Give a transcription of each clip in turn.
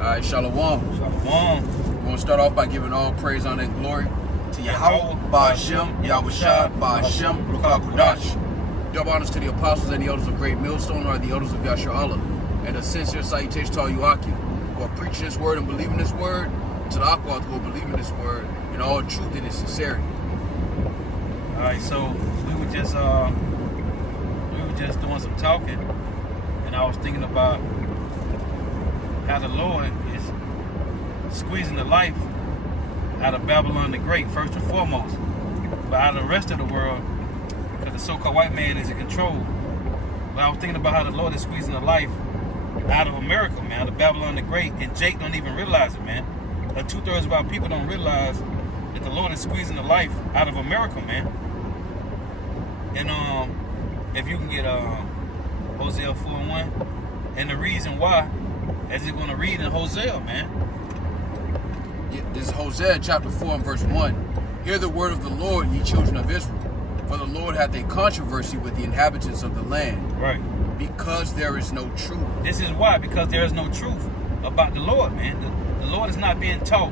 Alright, Shalom. Shalom. We're going to start off by giving all praise, honor, and glory to Yahweh, Ba'Hashem, Yahweh Shai, Ba'Hashem, Ruach HaKodesh. Double honors to the apostles and the elders of Great Millstone, or the elders of Yashar Allah. And a sincere salutation to all you Aki, who are preaching this word and believing this word, and to the Akwad who are believing this word in all truth and in sincerity. Alright, so we were just doing some talking, and I was thinking about how the Lord is squeezing the life out of Babylon the Great, first and foremost, but out of the rest of the world, because the so-called white man is in control. But I was thinking about how the Lord is squeezing the life out of America, man, out of Babylon the Great, and Jake don't even realize it, man. 2/3 of our people don't realize that the Lord is squeezing the life out of America, man. And if you can get Hosea 4:1, and the reason why, as you're going to read in Hosea, man. Yeah, this is Hosea chapter 4 and verse 1. Hear the word of the Lord, ye children of Israel. For the Lord hath a controversy with the inhabitants of the land. Right. Because there is no truth. This is why, because there is no truth about the Lord, man. The Lord is not being taught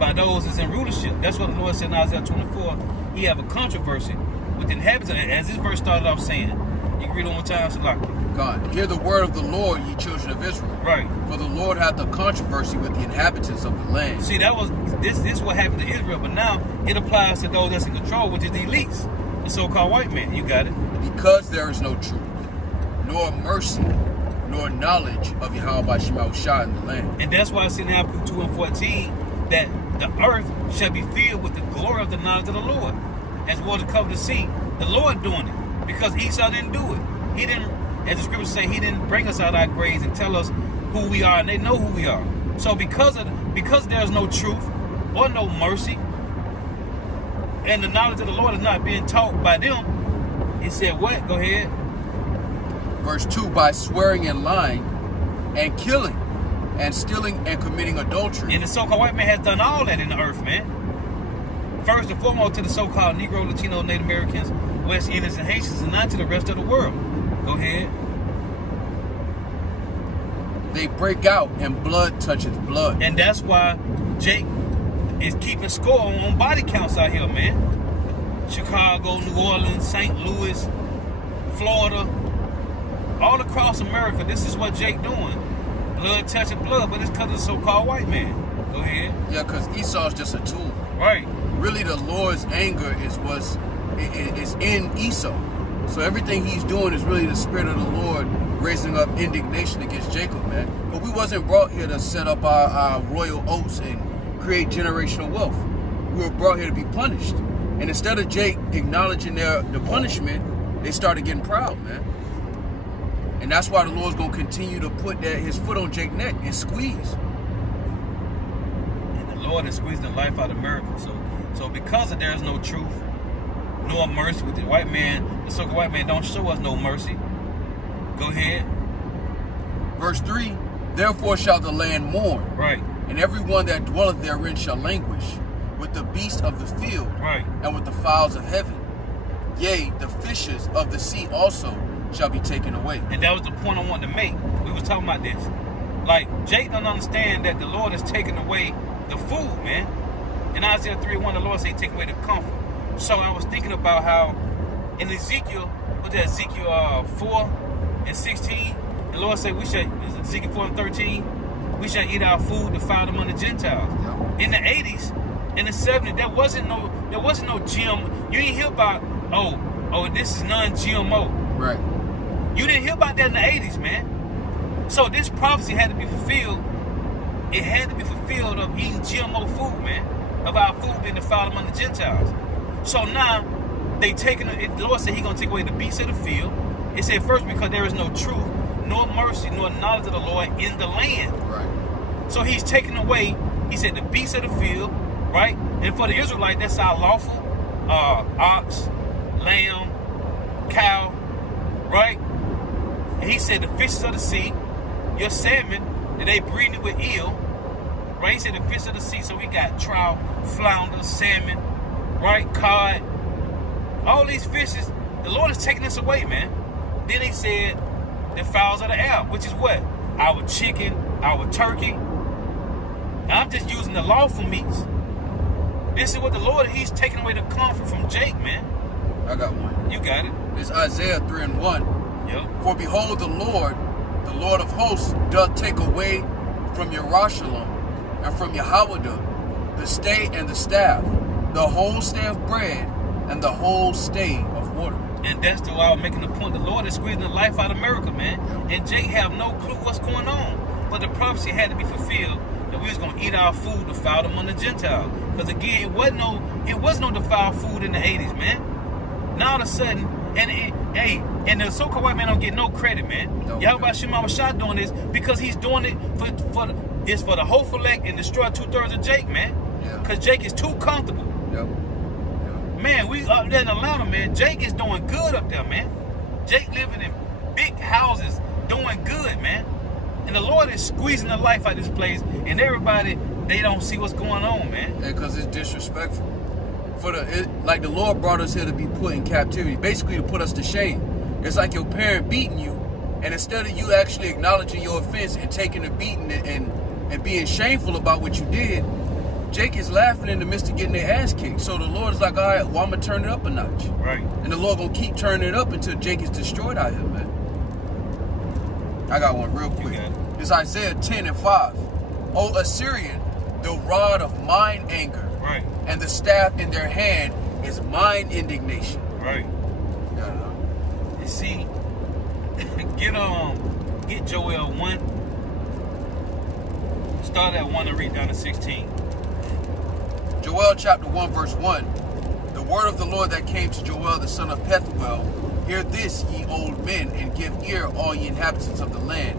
by those that's in rulership. That's what the Lord said in Isaiah 24. He have a controversy with the inhabitants. As this verse started off saying. You can read it one more time, Salaki. God, hear the word of the Lord, ye children of Israel. Right. For the Lord hath a controversy with the inhabitants of the land. See, that was this what happened to Israel, but now it applies to those that's in control, which is the elites, the so-called white man. You got it. Because there is no truth, nor mercy, nor knowledge of Yahweh Shema Shai in the land. And that's why I see in Habakkuk 2 and 14 that the earth shall be filled with the glory of the knowledge of the Lord, as well to cover the sea. The Lord doing it, because Esau didn't do it. He didn't, as the scriptures say, he didn't bring us out of our graves and tell us who we are, and they know who we are. So because there's no truth or no mercy, and the knowledge of the Lord is not being taught by them, he said what? Go ahead. Verse 2, by swearing and lying, and killing, and stealing, and committing adultery. And the so-called white man has done all that in the earth, man. First and foremost to the so-called Negro, Latino, Native Americans, West Indians, and Haitians, and not to the rest of the world. Go ahead. They break out, and blood toucheth blood. And that's why Jake is keeping score on body counts out here, man. Chicago, New Orleans, St. Louis, Florida, all across America. This is what Jake doing. Blood touching blood, but it's because of the so-called white man. Go ahead. Yeah, because Esau's just a tool. Right. Really, the Lord's anger is in Esau. So everything he's doing is really the spirit of the Lord raising up indignation against Jacob, man. But we wasn't brought here to set up our royal oaths and create generational wealth. We were brought here to be punished. And instead of Jake acknowledging the punishment, they started getting proud, man. And that's why the Lord's going to continue to put his foot on Jake's neck and squeeze. And the Lord is squeezing the life out of America. So because of there's no truth, nor mercy with the white man, the so-called white man don't show us no mercy. Go ahead. Verse 3, therefore shall the land mourn. Right. And everyone that dwelleth therein shall languish, with the beasts of the field, right, and with the fowls of heaven. Yea, the fishes of the sea also shall be taken away. And that was the point I wanted to make. We was talking about this. Like, Jake don't understand that the Lord is taking away the food, man. In Isaiah 3:1, the Lord said, take away the comfort. So I was thinking about how in Ezekiel, what's that, Ezekiel 4 and 16, the Lord said Ezekiel 4 and 13, we shall eat our food defiled among the Gentiles. Yep. In the 80s, in the 70s, there wasn't no GM. You didn't hear about, oh, this is non-GMO. Right. You didn't hear about that in the 80s, man. So this prophecy had to be fulfilled. It had to be fulfilled of eating GMO food, man. Of our food being defiled among the Gentiles. So now, the Lord said He's going to take away the beasts of the field. It said first, because there is no truth, nor mercy, nor knowledge of the Lord in the land. Right. So He's taking away, He said, the beasts of the field, right? And for the Israelite, that's our lawful ox, lamb, cow, right? And He said the fishes of the sea, your salmon, that they breeding with eel, right? He said the fish of the sea, so we got trout, flounder, salmon, right, cod, all these fishes. The Lord is taking this away, man. Then He said the fowls of the air, which is what? Our chicken, our turkey, I'm just using the lawful meats. This is what the Lord, he's taking away the comfort from Jake, man. I got one. You got it. It's Isaiah 3:1. Yep. For behold, the Lord of hosts, doth take away from Yerushalayim and from Yahweh the stay and the staff, the whole stay of bread and the whole stay of water. And that's the why I was making the point. The Lord is squeezing the life out of America, man. And Jake have no clue what's going on. But the prophecy had to be fulfilled that we was gonna eat our food defiled among the Gentiles. Because again, it was no defiled food in the 80s, man. Now all of a sudden, and the so-called white man don't get no credit, man. No. Yahweh Shema Shah doing this because he's doing it for the whole elect and destroy 2/3 of Jake, man. Yeah. Because Jake is too comfortable. Yep. Man, we up there in Atlanta, man. Jake is doing good up there, man. Jake living in big houses, doing good, man. And the Lord is squeezing the life out of this place, and everybody, they don't see what's going on, man. Because it's disrespectful. Like the Lord brought us here to be put in captivity, basically to put us to shame. It's like your parent beating you, and instead of you actually acknowledging your offense and taking a beating and being shameful about what you did, Jake is laughing in the midst of getting their ass kicked. So the Lord is like, all right, well, I'm going to turn it up a notch. Right. And the Lord going to keep turning it up until Jake is destroyed out here, man. I got one real quick. It's Isaiah 10:5. O Assyrian, the rod of mine anger, Right. and the staff in their hand is mine indignation. Right. Yeah. You see, get Joel 1. Start at 1 and read down to 16. Joel chapter 1 verse 1. The word of the Lord that came to Joel the son of Pethuel. Hear this, ye old men, and give ear, all ye inhabitants of the land.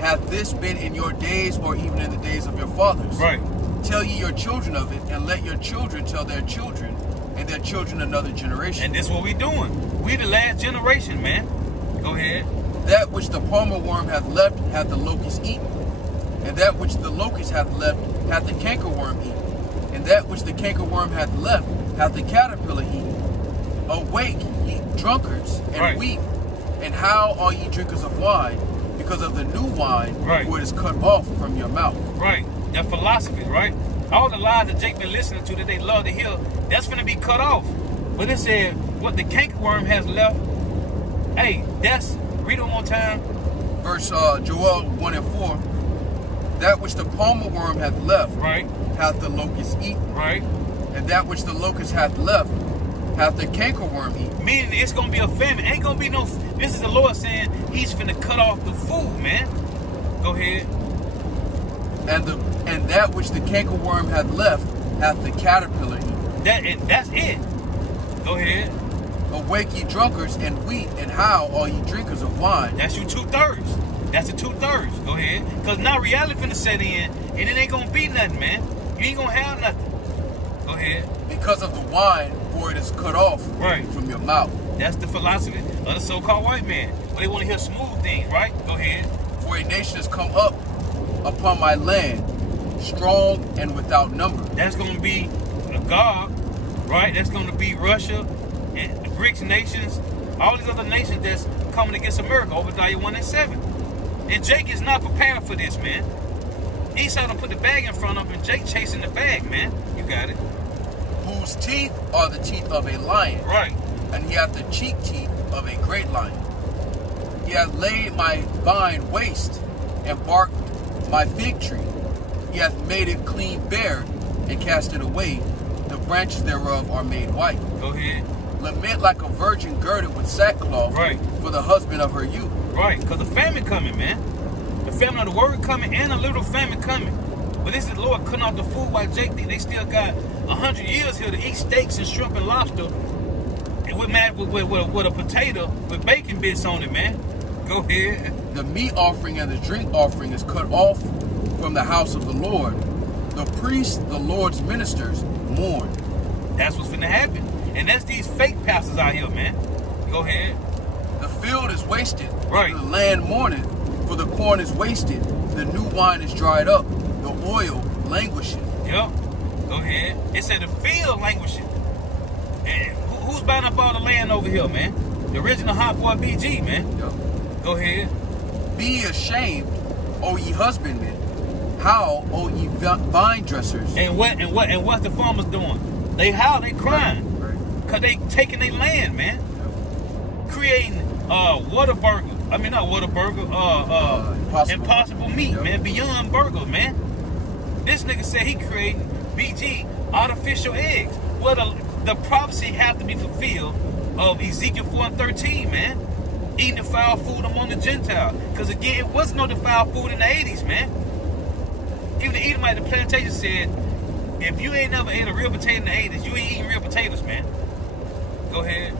Hath this been in your days, or even in the days of your fathers? Right. Tell ye your children of it, and let your children tell their children, and their children another generation. And this is what we doing. We the last generation, man. Go ahead. That which the palmer worm hath left hath the locust eaten, and that which the locust hath left hath the cankerworm eaten, and that which the cankerworm hath left hath the caterpillar eaten. Awake, ye drunkards, and Right. weep, and how all ye drinkers of wine, because of the new wine, Right. for it is cut off from your mouth. Right. That philosophy, right? All the lies that Jake been listening to that they love to hear, that's gonna be cut off. But it said what the cankerworm has left. Hey, read it one more time. Verse Joel 1:4. That which the palmer worm hath left Right. hath the locust eaten, Right. and that which the locust hath left hath the cankerworm eaten. Meaning it's gonna be a famine. Ain't gonna be no. This is the Lord saying He's finna cut off the food, man. Go ahead. And that which the cankerworm hath left hath the caterpillar eaten. That's it. Go ahead. Awake ye drunkards, and weep, and howl, all ye drinkers of wine. That's you 2/3. That's the 2/3. Go ahead. Cause now reality finna set in, and it ain't gonna be nothing, man. You ain't gonna have nothing. Go ahead. Because of the wine, for it is cut off Right. from your mouth. That's the philosophy of the so-called white man. But they want to hear smooth things, right? Go ahead. For a nation has come up upon my land, strong and without number. That's gonna be Gog, right? That's gonna be Russia and the BRICS nations, all these other nations that's coming against America, Obadiah 1 and 7. And Jake is not prepared for this, man. Esau done put the bag in front of him, and Jake chasing the bag, man. You got it. Whose teeth are the teeth of a lion, Right. and he hath the cheek teeth of a great lion. He hath laid my vine waste, and barked my fig tree. He hath made it clean bare, and cast it away. The branches thereof are made white. Go ahead. Lament like a virgin girded with sackcloth, Right. for the husband of her youth. Right, because the famine coming, man. The famine of the word coming and a little famine coming. But this is the Lord cutting off the food while Jake think they still got 100 years here to eat steaks and shrimp and lobster. And we're mad with a potato with bacon bits on it, man. Go ahead. The meat offering and the drink offering is cut off from the house of the Lord. The priests, the Lord's ministers, mourn. That's what's finna happen. And that's these fake pastors out here, man. Go ahead. The field is wasted. Right. The land mourneth, for the corn is wasted. The new wine is dried up. The oil languisheth. Yep. Go ahead. It said the field languishing. And who's buying up all the land over here, man? The original Hot Boy BG, man. Yep. Go ahead. Be ye ashamed, O ye husbandmen, How, O ye vine dressers? And what's the farmers doing? They crying. Right. Cause they taking their land, man. Creating Whataburger. I mean not Whataburger, Impossible Meat, Yep. man. Beyond Burger, man. This nigga said he creating BG artificial eggs. Well, the prophecy have to be fulfilled of Ezekiel 4:13, man. Eating defiled food among the Gentiles. Because again, it wasn't no defiled food in the 80s, man. Even the Edomite at the plantation said, if you ain't never ate a real potato in the 80s, you ain't eating real potatoes, man. Go ahead.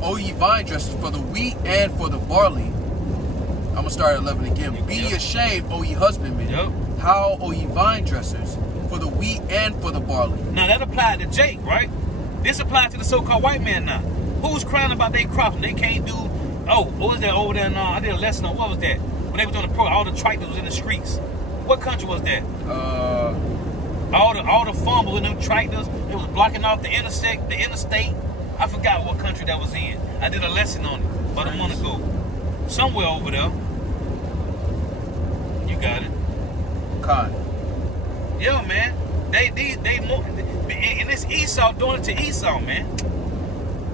O ye vine dressers, for the wheat and for the barley. I'm going to start at 11 again. Be ye ashamed, O ye husbandmen. Yep. How, O ye vine dressers, for the wheat and for the barley. Now that applied to Jake, right? This applies to the so-called white man now. Who's crying about their crops and they can't do, what was that over there? I did a lesson on, what was that? When they were doing the program, all the tractors was in the streets. What country was that? All the farmers in them tractors, it was blocking off the interstate. I forgot what country that was in. I did a lesson on it about a month ago. Somewhere over there. You got it. Con. Yeah, man. They more, and it's Esau doing it to Esau, man.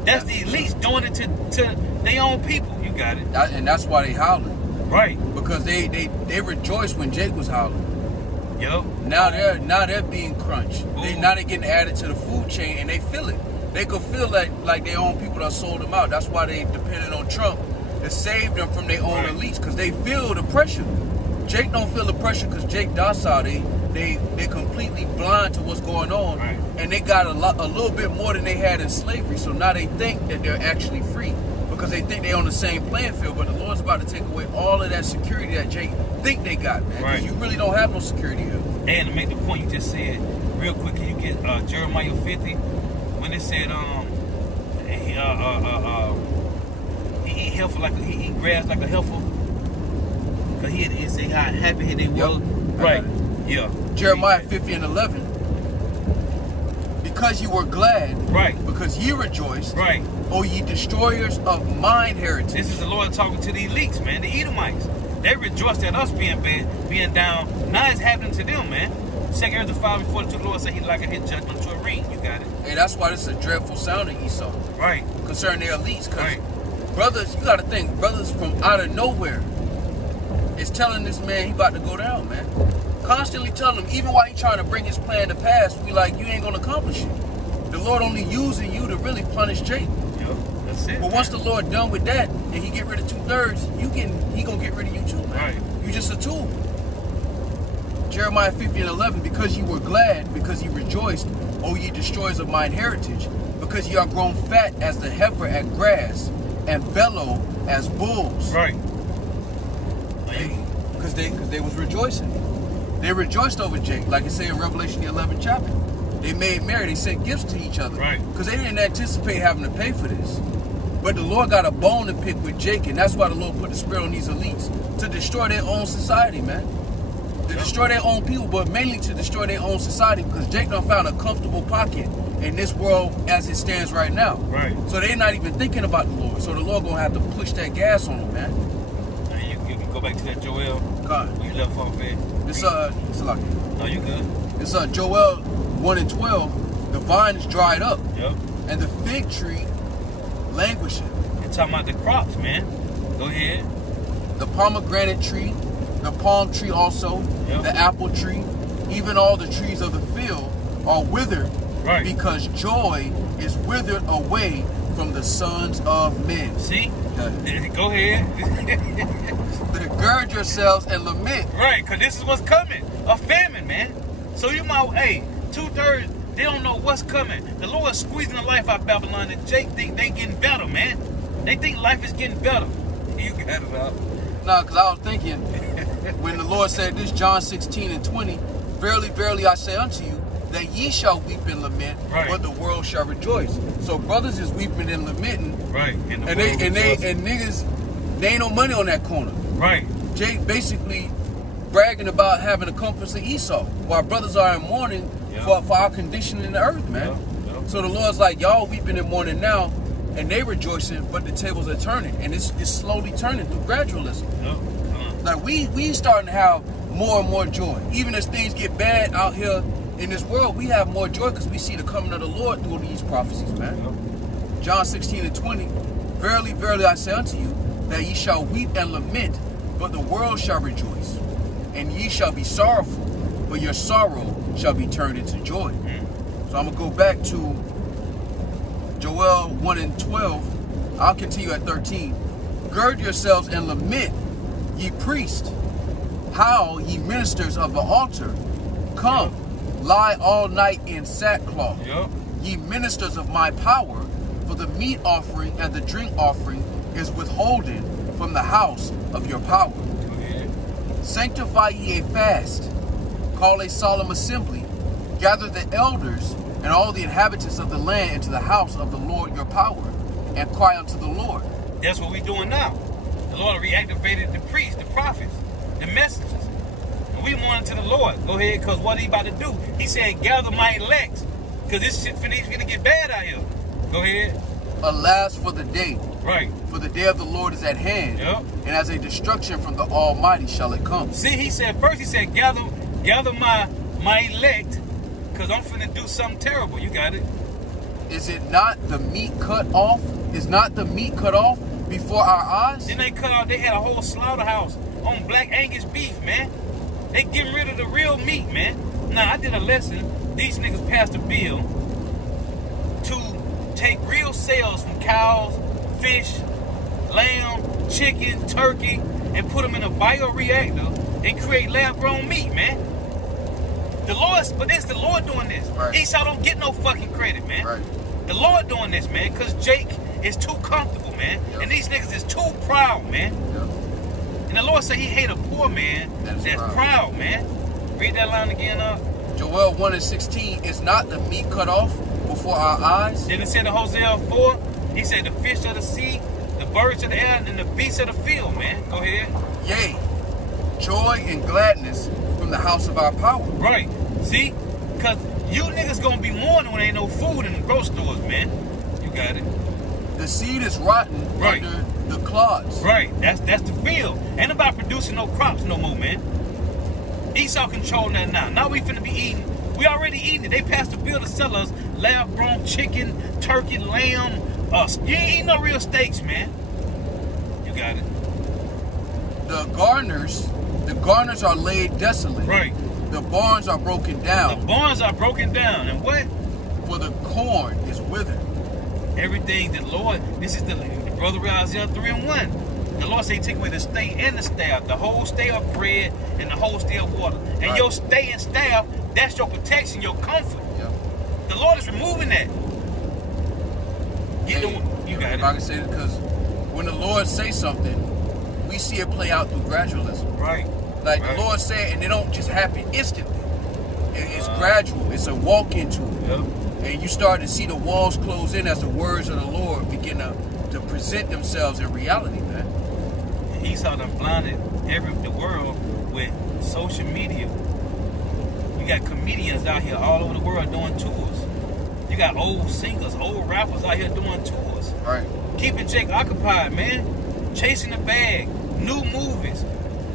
That's the elites doing it to their own people. You got it. And that's why they howling. Right. Because they rejoiced when Jake was howling. Yep. Now they're being crunched. Now they're getting added to the food chain, and they feel it. They could feel like their own people that sold them out. That's why they depended on Trump to save them from their own elites, because they feel the pressure. Jake don't feel the pressure because Jake docile. They completely blind to what's going on, right. And they got a little bit more than they had in slavery. So now they think that they're actually free because they think they're on the same playing field. But the Lord's about to take away all of that security that Jake think they got, man. Right. You really don't have no security here. And to make the point you just said, real quick, can you get Jeremiah 50 when it said he eat heifer like he eat grass like a heifer? Cause he say how happy they was. Right. Yeah. Jeremiah 50 and 11. Because you were glad, right? Because ye rejoiced, right? O ye destroyers of mine heritage. This is the Lord talking to the elites, man, the Edomites. They rejoiced at us being bad, being down. Now it's happening to them, man. 2 Ezra 5:42, the Lord said He like His judgment to a ring. You got it. Hey, that's why this is a dreadful sound in Esau. Right. Concerning their elites, because brothers, you got to think, brothers from out of nowhere is telling this man he about to go down, man. Constantly telling him, even while he trying to bring his plan to pass, we like, you ain't gonna accomplish it. The Lord only using you to really punish Jake. Yep, that's it. But once the Lord done with that and He get rid of 2/3, He gonna get rid of you too, man. Right. You just a tool. Jeremiah 50 and 11, because ye were glad, because ye rejoiced, O ye destroyers of mine heritage, because ye are grown fat as the heifer at grass, and bellow as bulls. Right. Because they was rejoicing. They rejoiced over Jake, like it said in Revelation the 11th chapter. They made merry. They sent gifts to each other. Right. Because they didn't anticipate having to pay for this. But the Lord got a bone to pick with Jake, and that's why the Lord put the spirit on these elites, to destroy their own society, man. To destroy their own people, but mainly to destroy their own society, because Jake done found a comfortable pocket in this world as it stands right now. Right. So they're not even thinking about the Lord. So the Lord gonna have to push that gas on them, man. You can go back to that Joel. God. You left off there. It's like No, you good. It's Joel 1 and 12. The vine is dried up, Yep. and the fig tree languisheth. You're talking about the crops, man. Go ahead. The pomegranate tree, the palm tree also, the apple tree, even all the trees of the field are withered, right? Because joy is withered away from the sons of men. See? Go ahead. Gird yourselves and lament. Right, because this is what's coming. A famine, man. So you might, 2/3, they don't know what's coming. The Lord's squeezing the life out of Babylon, and Jake think they getting better, man. They think life is getting better. You got it out. No, because I was thinking, when the Lord said this, John 16 and 20, verily, verily, I say unto you, that ye shall weep and lament, but the world shall rejoice. So brothers is weeping and lamenting, right? And niggas, they ain't no money on that corner, right? Jake basically bragging about having the comforts of Esau, while brothers are in mourning for our condition in the earth, man. So the Lord's like, y'all weeping and mourning now, and they rejoicing, but the tables are turning, and it's slowly turning through gradualism. Like we starting to have more and more joy. Even as things get bad out here in this world, we have more joy because we see the coming of the Lord through these prophecies, man. John 16:20, verily, verily, I say unto you, that ye shall weep and lament, but the world shall rejoice. And ye shall be sorrowful, but your sorrow shall be turned into joy. So I'm going to go back to Joel 1:12. I'll continue at 13. Gird yourselves and lament, ye priests, howl, ye ministers of the altar. Come, lie all night in sackcloth, ye ministers of my power, for the meat offering and the drink offering is withholden from the house of your power. Sanctify ye a fast, call a solemn assembly, gather the elders and all the inhabitants of the land into the house of the Lord your power, and cry unto the Lord. That's what we're doing now. The Lord reactivated the priests, the prophets, the messengers. And we mourning to the Lord. Go ahead, because what he about to do? He said, gather my elect, because this shit finna get bad out here. Go ahead. Alas for the day. Right. For the day of the Lord is at hand. And as a destruction from the Almighty shall it come. See, he said, first he said, gather my elect, because I'm finna do something terrible. You got it. Is it not the meat cut off? Is not the meat cut off before our eyes? Then they cut off, they had a whole slaughterhouse on Black Angus beef, man. They getting rid of the real meat, man. Now, I did a lesson. These niggas passed a bill to take real sales from cows, fish, lamb, chicken, turkey, and put them in a bioreactor and create lab-grown meat, man. The Lord, but it's the Lord doing this. Right. Esau don't get no fucking credit, man. Right. The Lord doing this, man, because Jake is too comfortable, man. And these niggas is too proud, man. And the Lord said he hate a poor man that's proud, man. Read that line again up. Joel 1:16, is not the meat cut off before our eyes? Then it said in Hosea 4, he said the fish of the sea, the birds of the air, and the beasts of the field, man. Go ahead. Yea, joy and gladness from the house of our power. Right. See? Because you niggas gonna be mourning when ain't no food in the grocery stores, man. You got it. The seed is rotten under the clods. Right. That's the field. Ain't about producing no crops no more, man. Esau controlling that now. Now we finna be eating. We already eating it. They passed the bill to sell us lab-grown chicken, turkey, lamb. You ain't eating no real steaks, man. You got it. The garners are laid desolate. Right. The barns are broken down. The barns are broken down. And what? For the corn is withered. Everything the Lord, this is the brother Isaiah 3:1. The Lord said he take away the stay and the staff, the whole stay of bread and the whole stay of water. And your stay and staff, that's your protection, your comfort. The Lord is removing that. You got it. I can say it because when the Lord says something, we see it play out through gradualism. Right. Like the Lord said, and it don't just happen instantly. It's gradual. It's a walk into it. And you start to see the walls close in as the words of the Lord begin to present themselves in reality, man. And Esau done blinded the world with social media. You got comedians out here all over the world doing tours. You got old singers, old rappers out here doing tours. Right. Keeping Jake occupied, man. Chasing the bag. New movies.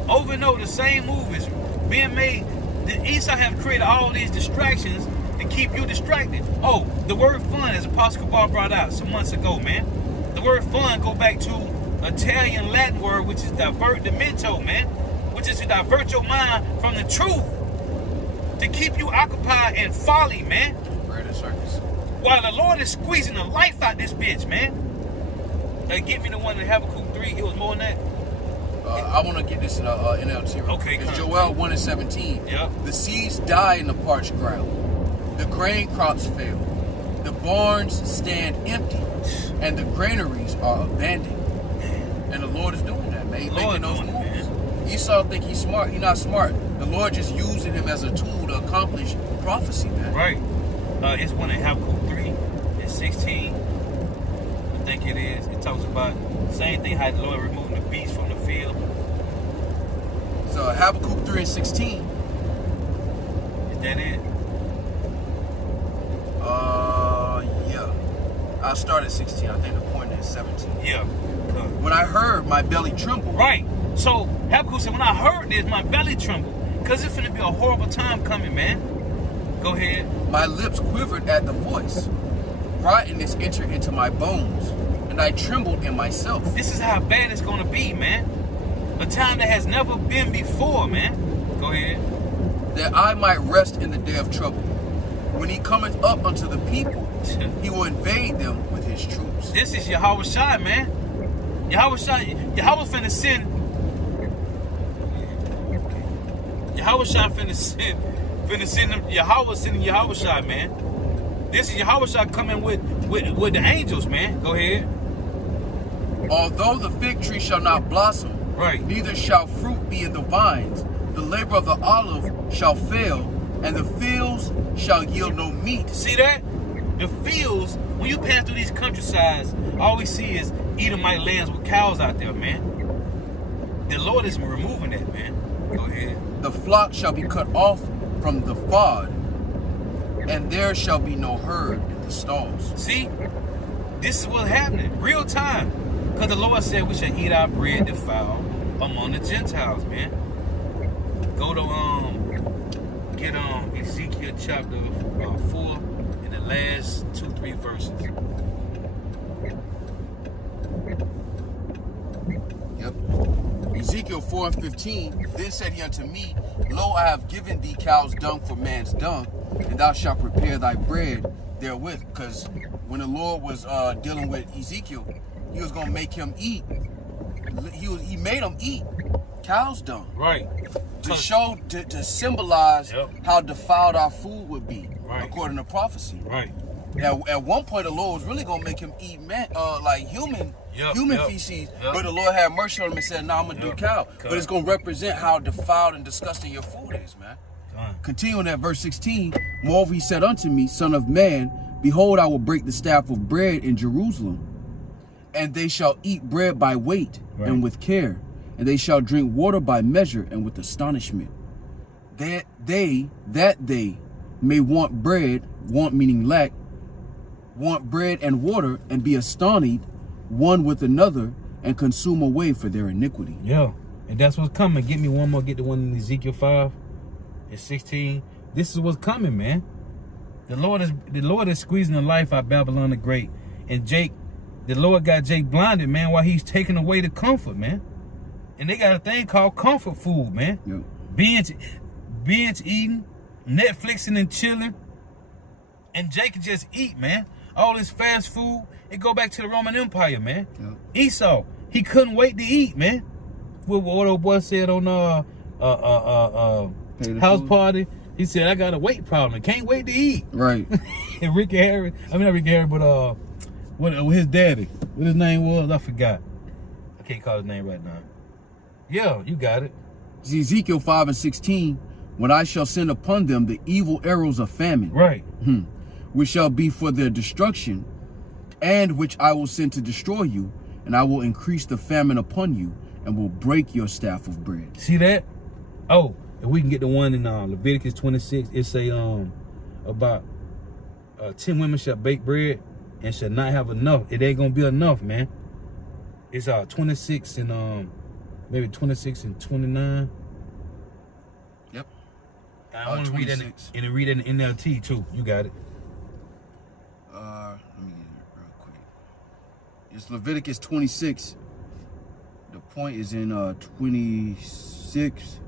Over and over, the same movies being made. The Esau have created all these distractions to keep you distracted. Oh, the word fun, as Apostle Cabal brought out some months ago, man. The word fun go back to Italian Latin word, which is divertimento, man. Which is to divert your mind from the truth. To keep you occupied in folly, man. Greater circus. While the Lord is squeezing the life out this bitch, man. Get me the one in Habakkuk 3. It was more than that. I want to get this in NLT. Okay, it's Joel 1:17. Yep. The seeds die in the parched ground. The grain crops fail. The barns stand empty. And the granaries are abandoned. And the Lord is doing that, man. He's making those moves. Esau think he's smart. He's not smart. The Lord just using him as a tool to accomplish prophecy, man. Right. It's one in Habakkuk 3:16. I think it is. It talks about the same thing, how the Lord removing the beast from the field. So Habakkuk 3:16. Is that it? Yeah. I'll start at 16. I think the point is 17. Yeah. When I heard, my belly trembled. Right. So Habakkuk said, when I heard this, my belly trembled. Because it's finna be a horrible time coming, man. Go ahead. My lips quivered at the voice. Rottenness entered into my bones, and I trembled in myself. This is how bad it's gonna be, man. A time that has never been before, man. Go ahead. That I might rest in the day of trouble. When he cometh up unto the people, he will invade them with his troops. This is Yahweh Shai, man. Yahweh finna send. Yahweh Shai finna send them. Yahweh sending Yahweh Shai, man. This is Yahweh Shai coming with the angels, man. Go ahead. Although the fig tree shall not blossom, Right. neither shall fruit be in the vines, the labor of the olive shall fail, and the fields shall yield no meat. See that? The fields, when you pass through these countrysides, all we see is Edomite lands with cows out there, man. The Lord is removing that, man. Go ahead. The flock shall be cut off from the fod, and there shall be no herd in the stalls. See? This is what's happening. Real time. Because the Lord said we shall eat our bread defiled among the Gentiles, man. Go to get Ezekiel chapter 4 in the last 2-3 verses. Yep. Ezekiel 4:15. Then said he unto me, Lo, I have given thee cow's dung for man's dung, and thou shalt prepare thy bread therewith. Because when the Lord was dealing with Ezekiel, he was gonna make him eat. He made him eat cow's dung. Right. To show, to symbolize Yep. how defiled our food would be, Right. according to prophecy. Right. At one point, the Lord was really gonna make him eat human Yep, feces, yep. but the Lord had mercy on him and said, "No, I'm gonna do Yep. cow." Correct. But it's gonna represent how defiled and disgusting your food is, man. Done. Continuing at verse 16, moreover he said unto me, Son of man, behold, I will break the staff of bread in Jerusalem, and they shall eat bread by weight Right. and with care, and they shall drink water by measure and with astonishment. That they may want bread, want meaning lack, want bread and water, and be astonished one with another, and consume away for their iniquity. Yeah. And that's what's coming. Get me one more. Get the one in Ezekiel 5 and 16. This is what's coming, man. The Lord is squeezing the life out of Babylon the Great. And the Lord got Jake blinded, man, while he's taking away the comfort, man. And they got a thing called comfort food, man. Yep. Binge eating, Netflixing and chilling. And Jake can just eat, man. All this fast food, it go back to the Roman Empire, man. Yep. Esau, he couldn't wait to eat, man. What old boy said on house party, he said, I got a weight problem. Can't wait to eat. Right. And Ricky Harris, not Ricky Harris, but what his daddy, what his name was, I forgot. I can't call his name right now. Yeah, you got it. It's Ezekiel 5 and 16, when I shall send upon them the evil arrows of famine, Right. which shall be for their destruction, and which I will send to destroy you, and I will increase the famine upon you, and will break your staff of bread. See that? Oh, and we can get the one in Leviticus 26. It say about 10 women shall bake bread and shall not have enough. It ain't gonna be enough, man. It's 26 and maybe 26 and 29. Yep. I want to read that 26. and read that in NLT too. You got it. Let me get it real quick. It's Leviticus 26. The point is in 26.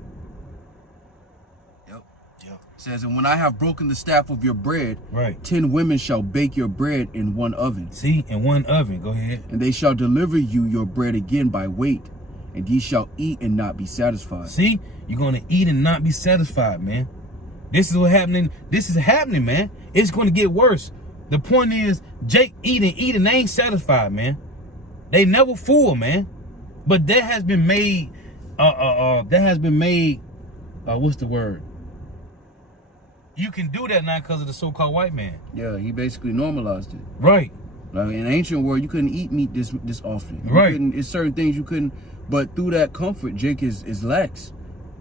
Yep. Yeah. It says, and when I have broken the staff of your bread, Right. 10 women shall bake your bread in one oven. See, in one oven. Go ahead. And they shall deliver you your bread again by weight, and ye shall eat and not be satisfied. See, you're gonna eat and not be satisfied, man. This is what happening. This is happening, man. It's gonna get worse. The point is, Jake eating, they ain't satisfied, man. They never full, man. But that has been made. What's the word? You can do that now because of the so-called white man. Yeah, he basically normalized it. Right. Like in ancient world, you couldn't eat meat this often. Right. It's certain things you couldn't. But through that comfort, Jake is lax.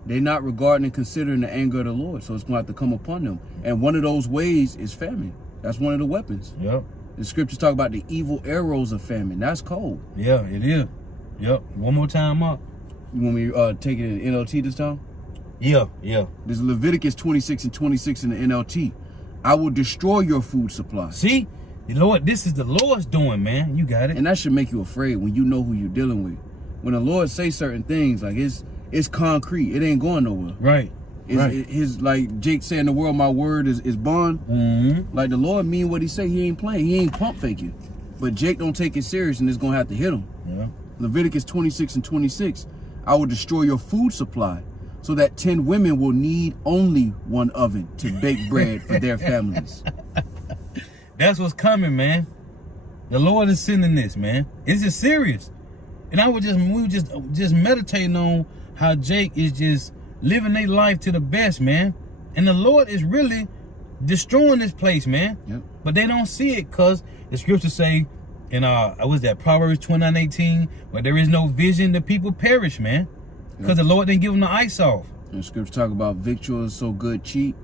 They're not regarding and considering the anger of the Lord, so it's going to have to come upon them. And one of those ways is famine. That's one of the weapons. Yep. The scriptures talk about the evil arrows of famine. That's cold. Yeah, it is. Yep. One more time up. You want me to take it in NLT this time? Yeah, yeah. This is Leviticus 26 and 26 in the NLT. I will destroy your food supply. See, you know what? This is the Lord's doing, man. You got it. And that should make you afraid when you know who you're dealing with. When the Lord say certain things, like it's concrete. It ain't going nowhere. Right. His like Jake saying, the world, my word is bond. Mm-hmm. Like the Lord mean what he say. He ain't playing. He ain't pump faking. But Jake don't take it serious, and it's gonna have to hit him. Yeah. Leviticus 26 and 26. I will destroy your food supply, so that 10 women will need only one oven to bake bread for their families. That's what's coming, man. The Lord is sending this, man. It's just serious. And we were just meditating on how Jake is just living their life to the best, man. And the Lord is really destroying this place, man. Yep. But they don't see it because the scriptures say in what's that, Proverbs 29:18, where there is no vision, the people perish, man. Because the Lord didn't give them the ice off. And the scriptures talk about victuals so good cheap.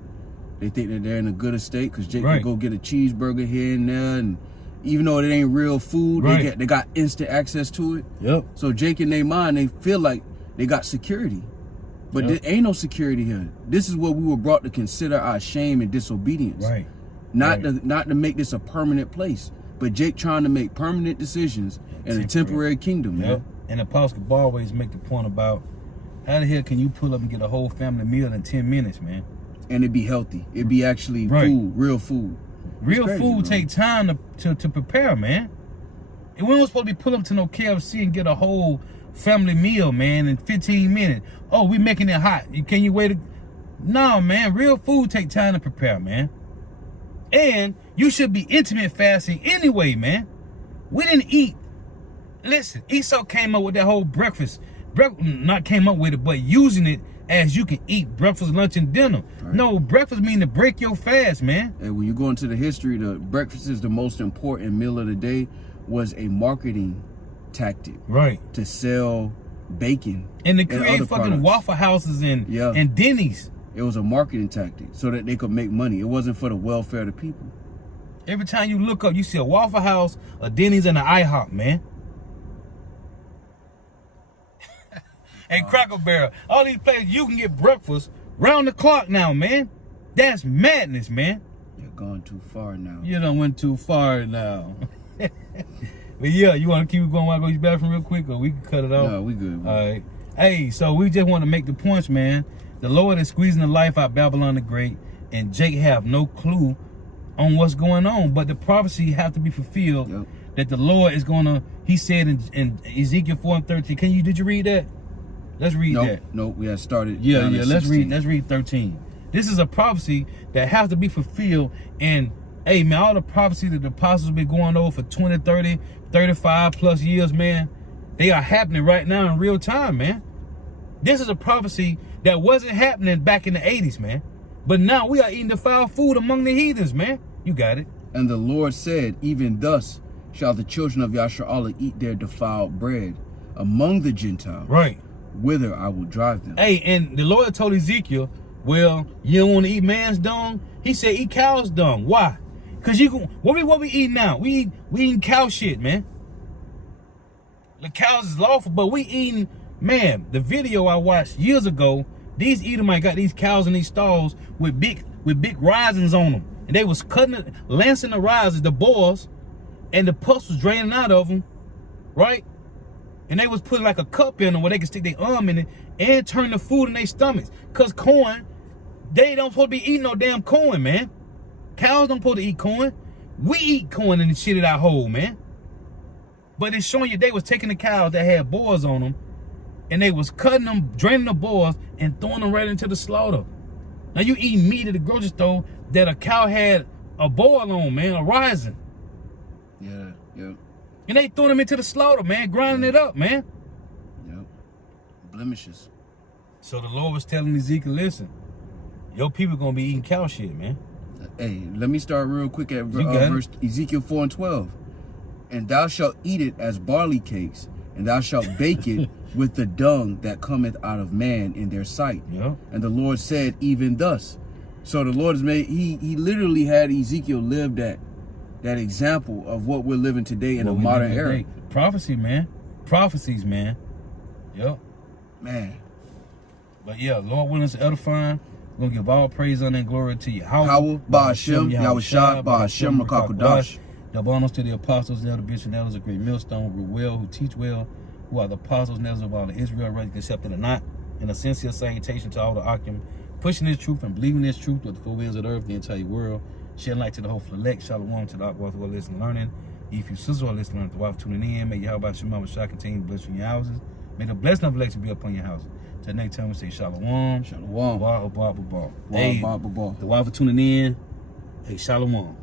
They think that they're in a good estate because Jake Right. can go get a cheeseburger here and there, and even though it ain't real food, Right. they got instant access to it. Yep. So Jake in their mind, they feel like they got security. But Yep. there ain't no security here. This is what we were brought to consider our shame and disobedience. Right. Not Right. not to make this a permanent place. But Jake trying to make permanent decisions in a temporary kingdom, man. Yep. And Apostle could always make the point about how the hell can you pull up and get a whole family meal in 10 minutes, man? And it be healthy. It be actually Right. food, real food. Real crazy, food bro. take time to prepare, man. And we don't supposed to be pulling up to no KFC and get a whole family meal, man, in 15 minutes. Oh, we making it hot. Can you wait? No, man. Real food take time to prepare, man. And you should be intimate fasting anyway, man. We didn't eat. Listen, Esau came up with that whole breakfast. Not came up with it, but using it as you can eat breakfast, lunch, and dinner. Right. No, breakfast mean to break your fast, man. And when you go into the history, the breakfast is the most important meal of the day, was a marketing tactic Right. to sell bacon And to and create other fucking products. Waffle Houses and Yeah. and Denny's. It was a marketing tactic so that they could make money. It wasn't for the welfare of the people. Every time you look up, you see a Waffle House, a Denny's, and an IHOP, man. And Cracker Barrel. All these places you can get breakfast round the clock now, man. That's madness, man. You're gone too far now. You done went too far now. But yeah, you want to keep going while I go use the bathroom real quick, or we can cut it off? No, we good. All right. Hey, so we just want to make the points, man. The Lord is squeezing the life out of Babylon the Great, and Jake have no clue on what's going on. But the prophecy have to be fulfilled. Yep. That the Lord is gonna. He said in Ezekiel 4:13. Did you read that? Let's read that. Nope. We had started. Yeah, down yeah. at Let's 16. read 13. This is a prophecy that has to be fulfilled. And hey, man, all the prophecy that the apostles been going over for 20, 30, 35 plus years, man, they are happening right now in real time, man. This is a prophecy that wasn't happening back in the 80s, man. But now we are eating defiled food among the heathens, man. You got it. And the Lord said, even thus shall the children of Yasharallah eat their defiled bread among the Gentiles. Right. Whither I will drive them. Hey, and the Lord told Ezekiel, well, you don't want to eat man's dung? He said, eat cow's dung. Why? Because you can, what we eating now? We eating cow shit, man. The cows is lawful, but we eating, man, the video I watched years ago, these Edomites got these cows in these stalls with big risings on them. And they was lancing the risers, the boars, and the pus was draining out of them, right? And they was putting like a cup in them where they could stick their arm in it and turn the food in their stomachs. Cause corn, they don't supposed to be eating no damn corn, man. Cows don't supposed to eat corn. We eat corn and shit it out whole, man. But it's showing you they was taking the cows that had boars on them and they was cutting them, draining the boars and throwing them right into the slaughter. Now you eat meat at the grocery store that a cow had a boar on, man, a rising. Yeah, yep, And they throwing them into the slaughter, man, grinding it up, man. yep. Blemishes. So the Lord was telling Ezekiel, listen, your people gonna be eating cow shit, man. Hey, let me start real quick at You got it. verse Ezekiel 4:12. And thou shalt eat it as barley cakes, and thou shalt bake it with the dung that cometh out of man in their sight. Yeah. And the Lord said, even thus. So the Lord has made, he literally had Ezekiel live that example of what we're living today in What a we modern live era. today. Prophecy, man. Prophecies, man. Yep. Man, But yeah, Lord willing, it's edifying. We're going to give all praise, honor, and glory to you. Howell, Ba'Hashem, Yahushua, Ba'Hashem, Rakakodash. Double honors to the apostles, and elder bishops, and elders of great millstone, who rule well, who teach well, who are the apostles and elders of all of Israel, whether you accept it or not. And a sincere salutation to all the Akim, pushing this truth and believing this truth with the four winds of the earth, the entire world. Shedding light to the hopeful elect. Shalom to the Akbar who are listening and learning. If you sisters are listening and learning, the wife tuning in, may Yahweh Shema Shah continue to bless you in your houses. May the blessing of election be upon your houses. Till next time we say Shalom. Shalom. Wa, ba, ba, ba. Wa, Hey, ba, ba, ba. the wife tuning in. Hey, Shalom.